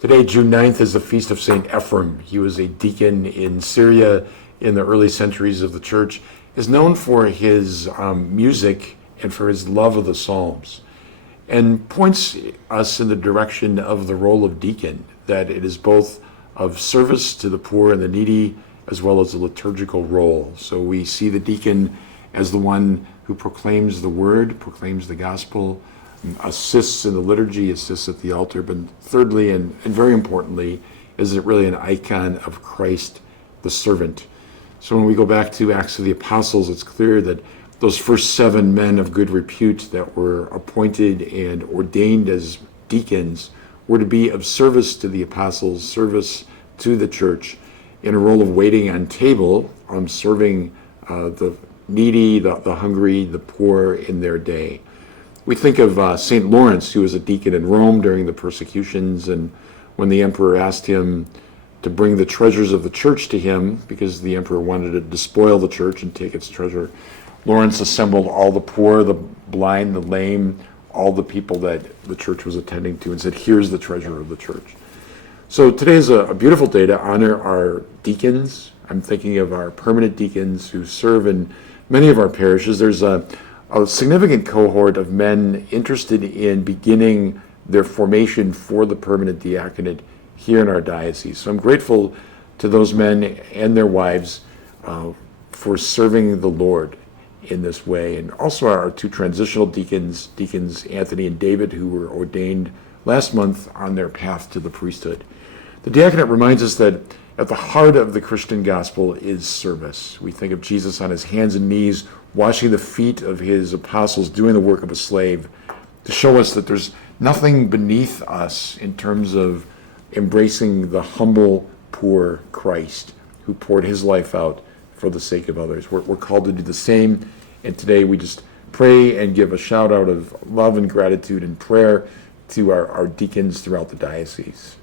Today, June 9th, is the feast of St. Ephrem. He was a deacon in Syria in the early centuries of the church. Is known for his music and for his love of the Psalms, and points us in the direction of the role of deacon, that it is both of service to the poor and the needy, as well as a liturgical role. So we see the deacon as the one who proclaims the word, proclaims the gospel, assists in the liturgy, assists at the altar, but thirdly, and very importantly, is it really an icon of Christ, the servant. So when we go back to Acts of the Apostles, it's clear that those first 7 men of good repute that were appointed and ordained as deacons were to be of service to the apostles, service to the church, in a role of waiting on table, serving the needy, the hungry, the poor in their day. We think of St. Lawrence, who was a deacon in Rome during the persecutions, and when the emperor asked him to bring the treasures of the church to him, because the emperor wanted to despoil the church and take its treasure, Lawrence assembled all the poor, the blind, the lame, all the people that the church was attending to, and said, "Here's the treasure of the church." So today is a beautiful day to honor our deacons. I'm thinking of our permanent deacons who serve in many of our parishes. There's a significant cohort of men interested in beginning their formation for the permanent diaconate here in our diocese. So I'm grateful to those men and their wives for serving the Lord in this way. And also our 2 transitional deacons, Deacons Anthony and David, who were ordained last month on their path to the priesthood. The diaconate reminds us that at the heart of the Christian gospel is service. We think of Jesus on his hands and knees, washing the feet of his apostles, doing the work of a slave, to show us that there's nothing beneath us in terms of embracing the humble, poor Christ who poured his life out for the sake of others. We're called to do the same, and today we just pray and give a shout out of love and gratitude and prayer to our deacons throughout the diocese.